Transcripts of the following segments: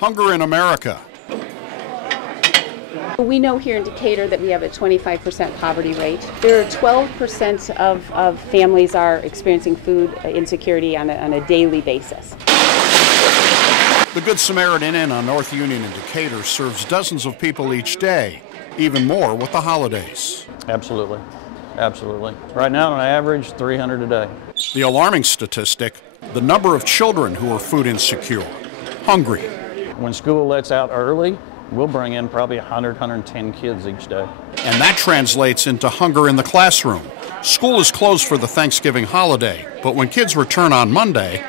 Hunger in America. We know here in Decatur that we have a 25% poverty rate. There are 12% of families are experiencing food insecurity on a daily basis. The Good Samaritan Inn on North Union in Decatur serves dozens of people each day, even more with the holidays. Absolutely. Absolutely. Right now, on average, 300 a day. The alarming statistic, the number of children who are food insecure, hungry. When school lets out early, we'll bring in probably 100, 110 kids each day. And that translates into hunger in the classroom. School is closed for the Thanksgiving holiday, but when kids return on Monday,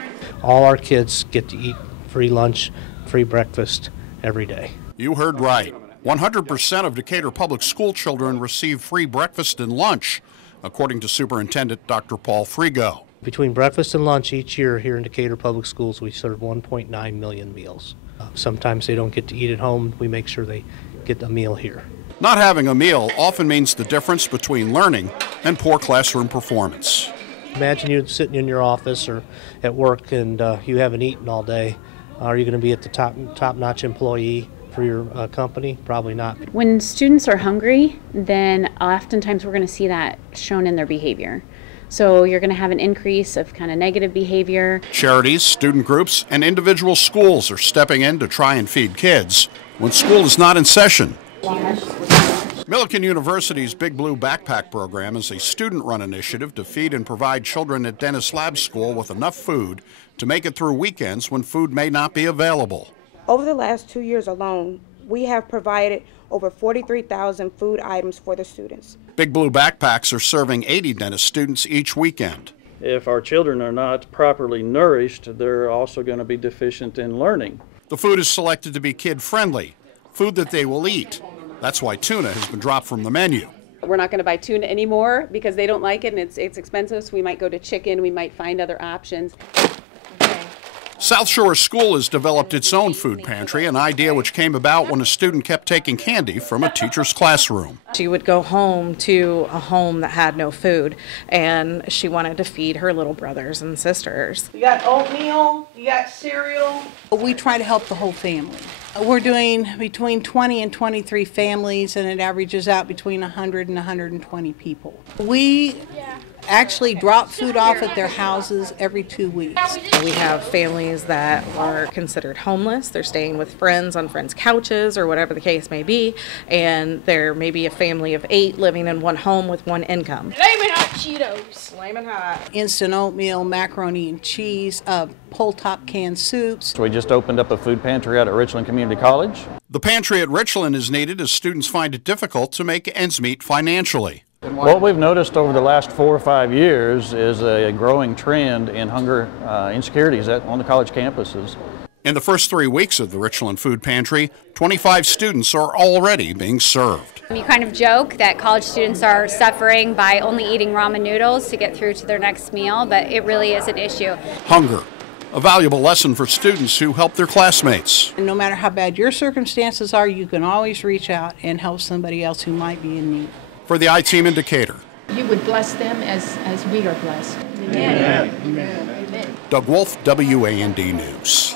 all our kids get to eat free lunch, free breakfast every day. You heard right. 100% of Decatur public school children receive free breakfast and lunch, according to Superintendent Dr. Paul Frigo. Between breakfast and lunch each year here in Decatur Public Schools, we serve 1.9 million meals. Sometimes they don't get to eat at home. We make sure they get a meal here. Not having a meal often means the difference between learning and poor classroom performance. Imagine you're sitting in your office or at work and you haven't eaten all day. Are you going to be at the top-notch employee for your company? Probably not. When students are hungry, then oftentimes we're going to see that shown in their behavior. So you're going to have an increase of kind of negative behavior. Charities, student groups, and individual schools are stepping in to try and feed kids when school is not in session. Millikan University's Big Blue Backpack program is a student-run initiative to feed and provide children at Dennis Lab School with enough food to make it through weekends when food may not be available. Over the last 2 years alone, we have provided over 43,000 food items for the students. Big Blue Backpacks are serving 80 Dennis students each weekend. If our children are not properly nourished, they're also going to be deficient in learning. The food is selected to be kid-friendly, food that they will eat. That's why tuna has been dropped from the menu. We're not going to buy tuna anymore because they don't like it and it's expensive, so we might go to chicken, we might find other options. South Shore School has developed its own food pantry, an idea which came about when a student kept taking candy from a teacher's classroom. She would go home to a home that had no food, and she wanted to feed her little brothers and sisters. You got oatmeal, you got cereal. We try to help the whole family. We're doing between 20 and 23 families, and it averages out between 100 and 120 people. We actually drop food off at their houses every 2 weeks. We have families that are considered homeless. They're staying with friends on friends' couches or whatever the case may be, and there may be a family of 8 living in one home with one income. Flamin' Hot Cheetos. Flamin' Hot. Instant oatmeal, macaroni and cheese, pull top canned soups. So we just opened up a food pantry out at Richland Community College. The pantry at Richland is needed as students find it difficult to make ends meet financially. What we've noticed over the last 4 or 5 years is a growing trend in hunger insecurities on the college campuses. In the first 3 weeks of the Richland Food Pantry, 25 students are already being served. You kind of joke that college students are suffering by only eating ramen noodles to get through to their next meal, but it really is an issue. Hunger, a valuable lesson for students who help their classmates. And no matter how bad your circumstances are, you can always reach out and help somebody else who might be in need. For the I-Team in Decatur, You would bless them as we are blessed. Doug Wolfe, WAND News.